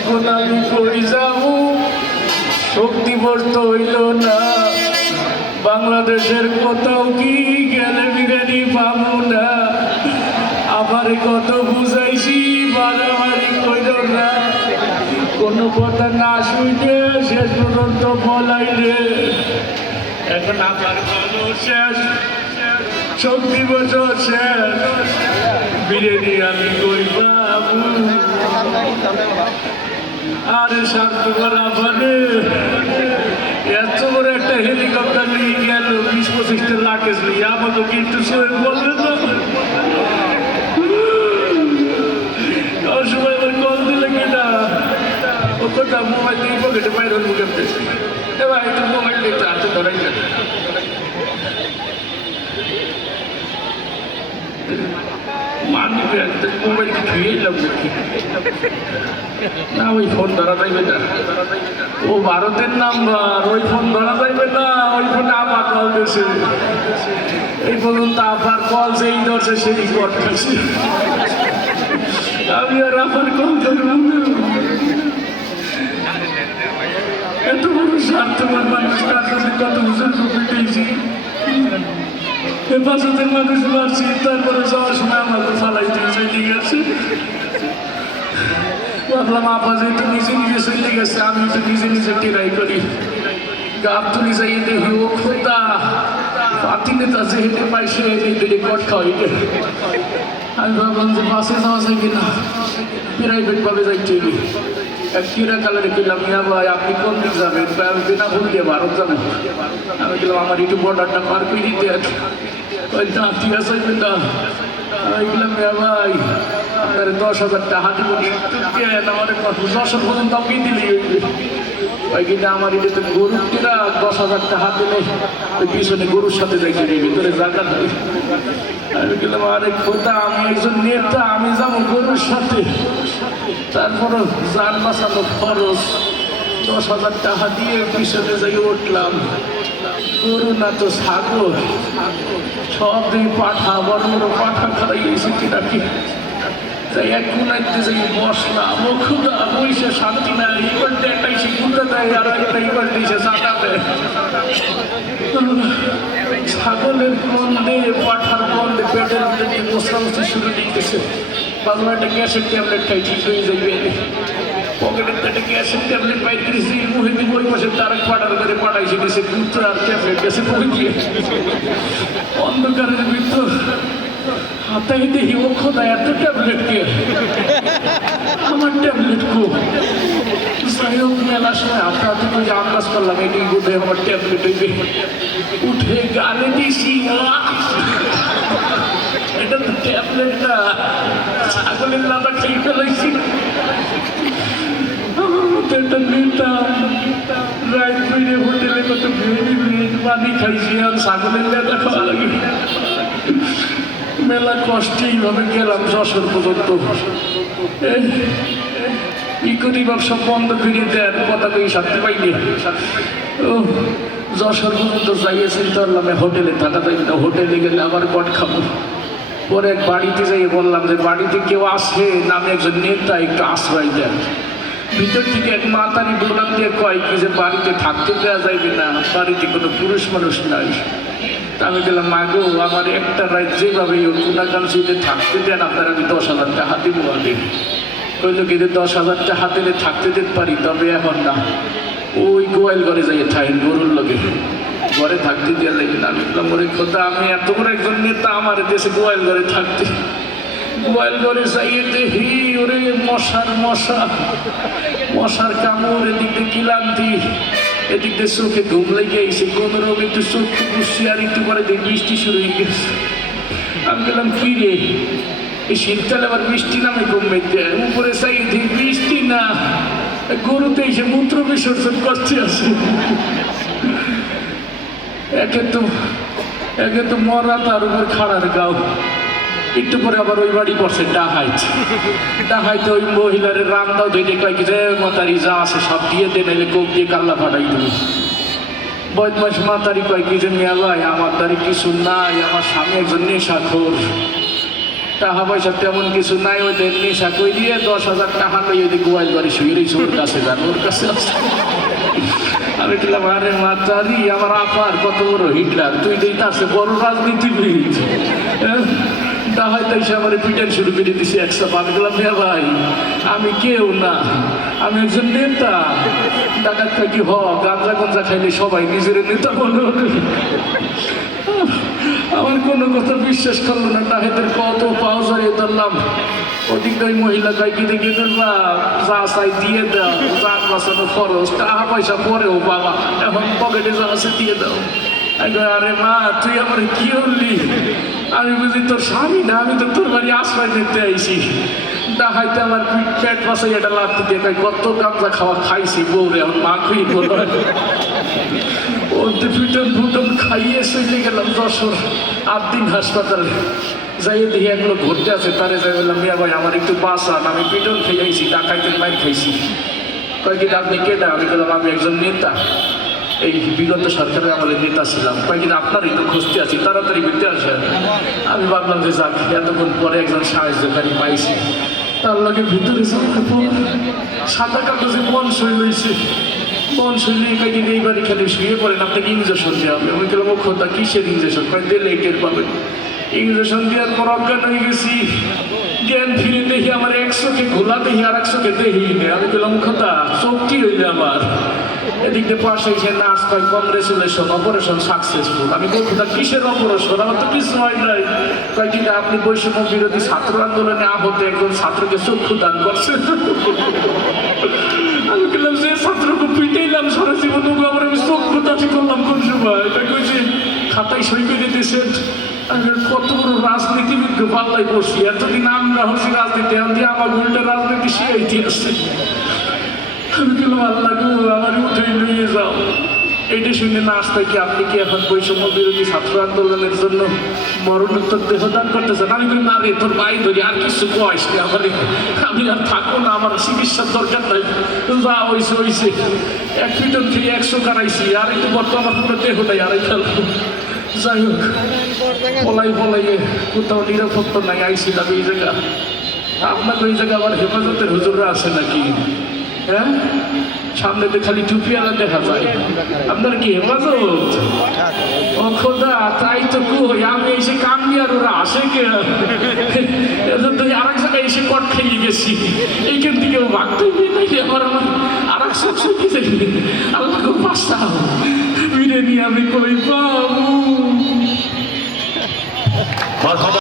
এখন আমি কই যাব। শক্তি বর্ত হইল না। বাংলাদেশের কোথাও কি গেলে বিরিয়ানি পাবো না। আবার কত বুঝাইছি, বাড়াবাড়ি কইল না। কোনো কথা না শুইলে শেষ পর্যন্ত বলাইলে এখন আমার ভালো শেষ। শক্তি বছর শেষ। বিরিয়ানি আমি কই পাবো? আরে শান্ত করা বলে এত বড় একটা হেলিকপ্টার নিয়ে গেল, বিশ পঁচিশটা নিয়ে। আমাকে কিন্তু সবাই বলবে ওর সময় আবার কল দিলে কিনা? ও কোথা মোবাইল দিয়ে পকেটে বাইরে মুখে এবার একটু মোবাইল দেখতে হাতে ধরাই গেল মানবে একদম মোবাইল ধুয়ে এলাম না, ওই ফোন ধরা যাইবে না। ও ভারতের নাম্বার, ওই ফোন ধরা যাইবে না, ওই ফোনে আবার কল দিয়েছে এই পর্যন্ত আবার কল যেই ধরছে সেই খাইছে আমি আর আবার কল ধরব না। এত বড় স্বার্থপর মানুষ, তার সাথে কত বছর পেয়েছি। হেফাজতের মানুষ মারছি, তারপরে যাওয়ার সময় আমাকে ফালাই দিয়ে চলে গেছে ভাবলাম আপা যেহেতু নিজে নিজে চলে গেছে আমি তো নিজে নিজে টেরাই করি। গাপ তুলি যাই দেখি, ও খোদা পাতি নেতা যে হেঁটে পাই সে হেঁটে রেকর্ড খাওয়াইলে আমি ভাবলাম যে বাসে যাওয়া যায় কিনা প্রাইভেট ভাবে যাইতে এক কিরা কালারে কিলাম মিয়া ভাই, আপনি কোন দিক যাবেন? আমি বিনা ভুল দিয়ে ভারত যাব। আমি গেলাম আমার একটু বর্ডারটা পার করে দিতে। না ঠিক আছে আমি গেলাম মিয়া ভাই দশ হাজার টাকা দিব আমার দশ হাজার পর্যন্ত আপনি দিলি ওই কিন্তু আমার এটা তো গরুর কিনা দশ হাজার টাকা দিলে ওই পিছনে গরুর সাথে নেই ভিতরে জায়গা আমি গেলাম আরে খোদা, আমি একজন নেতা, আমি যাব গরুর সাথে। তারপরে যান বাঁচানো খরচ, দশ হাজার টাকা দিয়ে পিছনে যাই উঠলাম। গরু না তো ছাগল, সব দিন পাঠা, বড় বড় পাঠা খারাই এসে কিনা কি তাই এক কোনাইতে যাই বসলাম ও খুদা বইসে শান্তি নাই এবার একটা এসে গুঁড়ে দেয়, আর একটা এবার এসে চাটা দেয়। ছাগলের গন্ধে, পাঠার গন্ধে, পেটের দিয়ে মশলামশি শুরু দিতেছে বাংলা একটা গ্যাসের ট্যাবলেট খাই, ঠিক হয়ে যাবে পকেটের একটা গ্যাসের ট্যাবলেট পাই দিয়েছি মুখে দিয়ে ওই পাশে তারা পাঠার করে পাঠাইছে গেছে গুরুত্ব আর ট্যাবলেট অন্ধকারের ভিতর হাতাই দেখি ও খোদা এত ট্যাবলেট কে আমার ট্যাবলেট কো। হোক মেলার সময় হাতে হাতে করে আন্দাজ করলাম এটি বোধহয় আমার ট্যাবলেট হইবে। উঠে গালে দিছি! এটা তো ট্যাবলেট না। ছাগলের লাদা খেয়ে ফেলাইছি। আমার মতো একটা নেতা ফিরে হোটেলে ছাগলের লাদা লাগে। মেলা কষ্টে এইভাবে গেলাম যশোর পর্যন্ত। এই, ই করি ব্যবসা বন্ধ করে দেন কথা কই শান্তি পাইনি। ও যশোর পর্যন্ত যাইয়ে চিন্তা এ হোটেলে থাকা যাইবে না হোটেলে গেলে আবার কট খাব। পরে এক বাড়িতে যাই বললাম যে বাড়িতে কেউ আসে নামে একজন নেতা একটু আশ্রয় দেন। ভিতর থেকে এক মাতারি দোলান দিয়ে কয় কি যে বাড়িতে থাকতে দেওয়া যাইবে না বাড়িতে কোনো পুরুষ মানুষ নাই। আমি গেলাম মাগো আমার একটা রাত যেভাবে কোনাকাঞ্চিতে থাকতে দেন, আপনার আমি দশ হাজার টাকা দিব আগে কইলো কি যে দশ হাজার টাকা দিলে থাকতে দিতে পারি, তবে এখন না। ওই গোয়াল ঘরে যাই থাকেন গরুর লগে। ঘরে থাকতে দেওয়া যাইবে না, আমি বললাম, ওরে খোদা, আমি এত বড় একজন নেতা, আমার দেশে গোয়াল ঘরে থাকতে। গোয়াল ঘরে যাইয়ে দেখি, ওরে মশার মশা, মশার কামড় এদিক কিলান্তি। এদিক দিয়ে চোখে ঘুম লেগে আইসে কোন রোগ একটু চোখ বুঝছি আর একটু পরে দেখি বৃষ্টি শুরু হয়ে গেছে। আমি গেলাম কি রে? এই শীতকালে আবার বৃষ্টি নামে কমবে উপরে চাই দেখি বৃষ্টি না। গরুতে এসে মূত্র বিসর্জন করতে আছে। একে তো একে তো মরা তার উপর খাড়ার গাও। একটু পরে আবার ওই বাড়ি করছে ডাহাইট ডাহাইতে ওই মহিলার রান্দাও ধরে কয় কি যে মাতারি যা আছে সব দিয়ে দে, নাইলে কোপ দিয়ে কাল্লা ফাটাই দেবে বদমাস মাতারি কয়, কি যে ভাই আমার দ্বারে কিছু নাই, আমার স্বামী একজন নেশাখোর টাকা পয়সা তেমন কিছু নাই, ওদের নেশা কই দিয়ে দশ হাজার টাকা লই ওই গোয়াল বাড়ি শুয়ে রয়েছে ওর কাছে যান ওর কাছে। আমি বললাম, আরে মাতারি, আমার আপার কত বড় হিটলার, তুই তো তার বড় রাজনীতিবিদ হ্যাঁ? তা হয়তো এসে আমার পিটান শুরু করে দিছি একশো আমি ভাই, আমি কেউ না, আমি একজন নেতা, ডাকাত কি হ গাঁজা গঞ্জা খাইলে সবাই নিজের নেতা মনে আমার কোনো কথা বিশ্বাস করল না, তাহেদের কত পাও জড়িয়ে ধরলাম। ওদিক ওই মহিলা কয় কি দেখি ধরবা যা চাই দিয়ে দাও, যা বাঁচানো খরচ, টাকা পয়সা পরেও বাবা এখন পকেটে যা আছে দিয়ে দাও। আরে মা, তুই আমার কি হলি? আমি বুঝি তোর স্বামী না? আমি তো তোর বাড়ি আশ্রয় নিতে আইছি। দেখাইতে আমার পেট পাশাই এটা লাগতে দিয়ে কত গামজা খাওয়া খাইছি বউরে এখন মা খুই বলো। ওদের পিটন ফুটন খাইয়ে চলে গেলাম যশোর, আট দিন হাসপাতালে। যাই দেখি এগুলো ঘুরতে আছে, তারে যাই বললাম, মিয়া ভাই, আমার একটু বাঁচান, আমি পিটন খেয়ে আইছি ডাকাইতে মাইর খাইছি। কয়েকদিন আপনি কেটা আমি বললাম, আমি একজন নেতা। এই বিগত সরকারের আমলে নেতা ছিলাম, কয়েকদিন আপনারই তো খুঁজতে আছি তাড়াতাড়ি ঘুরতে আসেন। আমি ভাবলাম যে যাক, এতক্ষণ পরে একজন সাহায্যকারী পাইছি। তার লগে ভিতরে সাদা কাগজে মন সই লইছে। মন শুনলে কয়েকদিন এই বাড়ি খালি শুয়ে পড়েন, আপনাকে ইঞ্জেকশন দেওয়া হবে। আমি ও খোদা কিসের ইঞ্জেকশন কয়েক দিলে টের পাবেন ইঞ্জেকশন দেওয়ার পর অজ্ঞান হয়ে গেছি। জ্ঞান ফিরে দেখি আমার একশোকে ঘোলা দেখি আর একশোকে দেখি আমি গেলাম খোদা চোখ কি হইলে আমার। এদিক দিয়ে পাশে এসে নার্স কয় কংগ্রেচুলেশন অপারেশন সাকসেসফুল আমি বলি খোদা কিসের অপারেশন আমার তো কিছু হয় নাই। কয়েকদিন আপনি বৈষম্য বিরোধী ছাত্র আন্দোলনে আহত একজন ছাত্রকে চক্ষু দান করছেন আমি বললাম যে ছাত্রকে পিটাইলাম সারা জীবন আমার আমি প্রতাপি করলাম কোন সময়? এটা কইছে খাতায় সই করে আমি বললাম, কত বড় রাজনীতিবিদ পাল্লাই বসি এতদিন আমরা হচ্ছি রাজনীতি দিয়ে আমার উল্টা রাজনীতি শিখাইতে আসছে। আমি বললাম আল্লাহ গো আমার নিয়ে যাও। এটা শুনে না আসতে কি আপনি কি এখন বৈষম্য বিরোধী ছাত্র আন্দোলনের জন্য মরণোত্তর দেহদান করতেছেন? আমি বলি না রে, তোর ভাই ধরি আর কিছু বয়স নেই আমার আমি আর থাকব না, আমার চিকিৎসার দরকার নাই। যা হয়েছে হয়েছে এক পিটন থেকে একশো কারাইছি আর একটু বর্তমান আমার পুরো দেহটাই আড়াই ফেলব। যাই হোক পলাই পলাইয়ে কোথাও নিরাপত্তা নাই আইছিলাম এই জায়গা। আপনার ওই জায়গা আবার হেফাজতের হুজুররা আছে নাকি? হ্যাঁ? সামনে খালি টুপিওয়ালা দেখা যায়। আপনার কি তাই তো কই, আমি এসে কাম দিয়ে আর ওরা আসে আরেক জায়গায় এসে কট খেয়ে গেছি। এইখান থেকে ভাগতে আমার আর এক সব শুকিয়ে যাবে আল্লাহ খুব পাস্তা বিরিয়ানি আমি কই বাবু